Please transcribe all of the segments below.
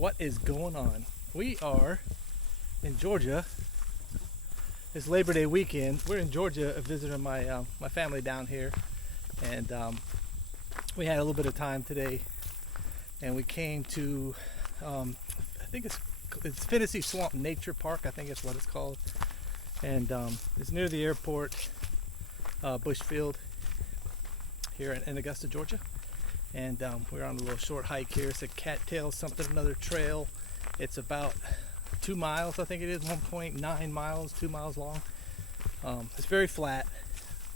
What is going on? We are in Georgia. It's Labor Day weekend. We're in Georgia visiting my family down here, and we had a little bit of time today, and we came to I think it's Phinizy Swamp Nature Park. I think that's what it's called, and it's near the airport, Bushfield, here in Augusta, Georgia. And we're on a little short hike here. It's a Cattail something another trail. It's about 2 miles, I think it is, 1.9 miles, 2 miles long. It's very flat,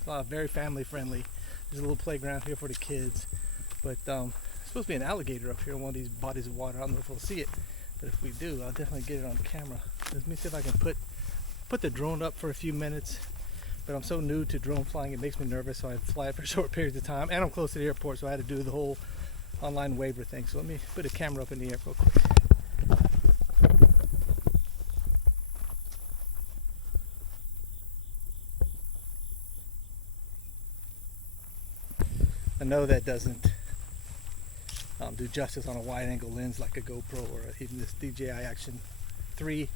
very family friendly. There's a little playground here for the kids, but there's supposed to be an alligator up here in one of these bodies of water. I don't know if we'll see it, but if we do, I'll definitely get it on camera. Let me see if I can put the drone up for a few minutes. But I'm so new to drone flying, it makes me nervous, so I fly for short periods of time. And I'm close to the airport, so I had to do the whole online waiver thing. So let me put a camera up in the air real quick. I know that doesn't do justice on a wide angle lens like a GoPro or even this DJI Action 3,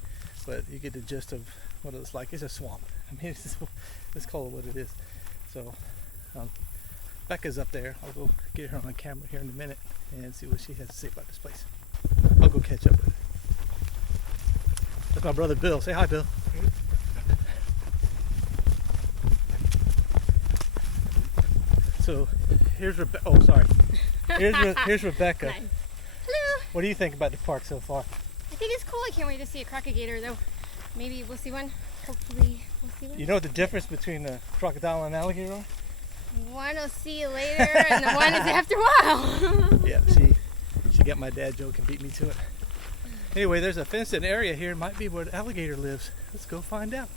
but you get the gist of what it's like. It's a swamp. I mean, let's call it what it is. So Becca's up there. I'll go get her on camera here in a minute and see what she has to say about this place. I'll go catch up with her. That's my brother Bill. Say hi, Bill. So here's Rebecca. Oh, sorry. Here's Rebecca. Hi. Hello. What do you think about the park so far? I think it's cool. I can't wait to see a crocodile though. Maybe we'll see one. Hopefully we'll see one. You know what the difference between a crocodile and an alligator are? One will see you later and the one is after a while. Yeah, she got my dad joke and beat me to it. Anyway, there's a fenced-in area here. It might be where the alligator lives. Let's go find out.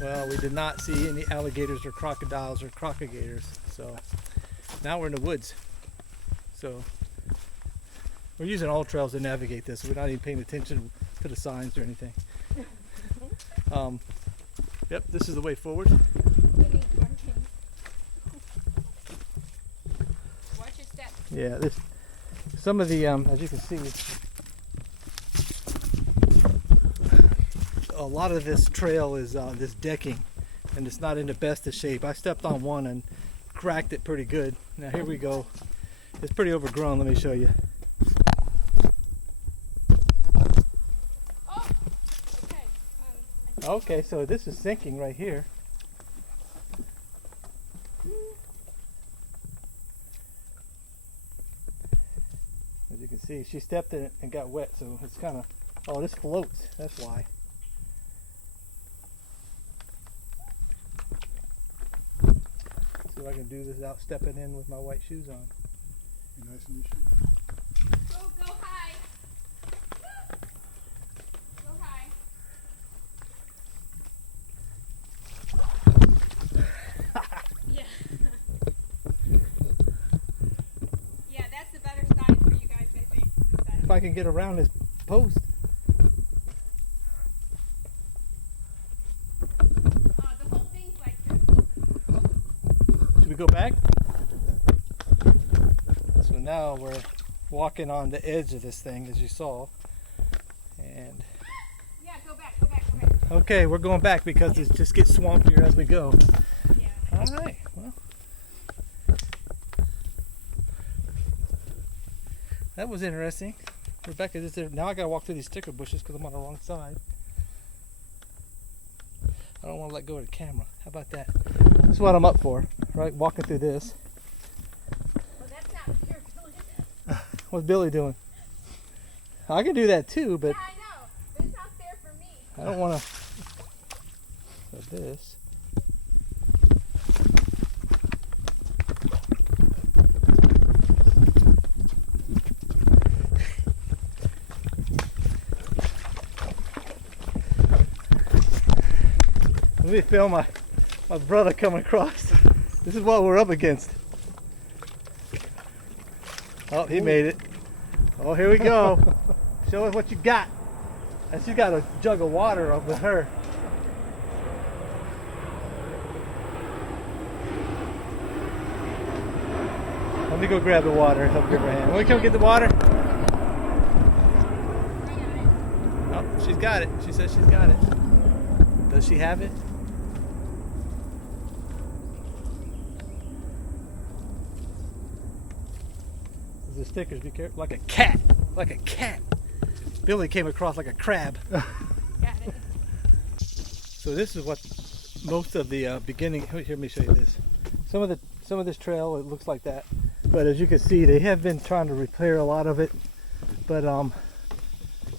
Well, we did not see any alligators or crocodiles or crocodigators, so now we're in the woods. So we're using all trails to navigate this. We're not even paying attention to the signs or anything. Yep, this is the way forward. Watch your step. Yeah, some of the as you can see, a lot of this trail is this decking, and it's not in the best of shape. I stepped on one and cracked it pretty good. Now here we go. It's pretty overgrown. Let me show you. Oh, okay. Okay, so this is sinking right here. As you can see, she stepped in it and got wet, so it's kind of, oh, this floats. That's why. See if I can do this without stepping in with my white shoes on. You nice in these shoes? Go high. Go high. Yeah. Yeah, that's the better side for you guys, I think. If I can get around this post. go back? So now we're walking on the edge of this thing, as you saw. And Yeah, go back, go back, go back. okay, we're going back because it just gets swampier as we go. Yeah. All right, well. That was interesting. Rebecca, now I gotta walk through these sticker bushes because I'm on the wrong side. I don't want to let go of the camera. How about that? This is what I'm up for, right? Walking through this. Well, that's not what your Billy did. What's Billy doing? I can do that too, but Yeah, I know, but it's not fair for me. I don't want to. So this. Let me film my brother coming across. This is what we're up against. Oh, he made it. Oh, here we go. Show us what you got. And she's got a jug of water up with her. Let me go grab the water and help give her a hand. Want me to come get the water? Oh, she's got it. She says she's got it. Does she have it? The stickers, be careful. Like a cat. Like a cat. Billy came across like a crab. Got it. So this is what most of the beginning. Here, let me show you this. Some of this trail, it looks like that. But as you can see, they have been trying to repair a lot of it. But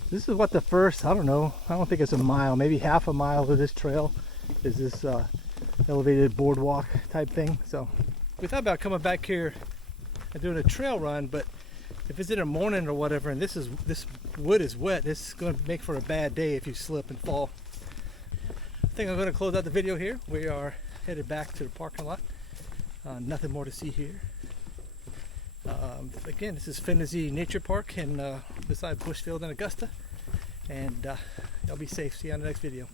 this is what the first, I don't think it's a mile, maybe half a mile of this trail is this elevated boardwalk type thing. So we thought about coming back here and doing a trail run, but if it's in the morning or whatever, and this wood is wet, this is going to make for a bad day if you slip and fall. I think I'm going to close out the video here. We are headed back to the parking lot. Nothing more to see here. Again, this is Phinizy Nature Park in beside Bushfield in Augusta, and y'all be safe. See you on the next video.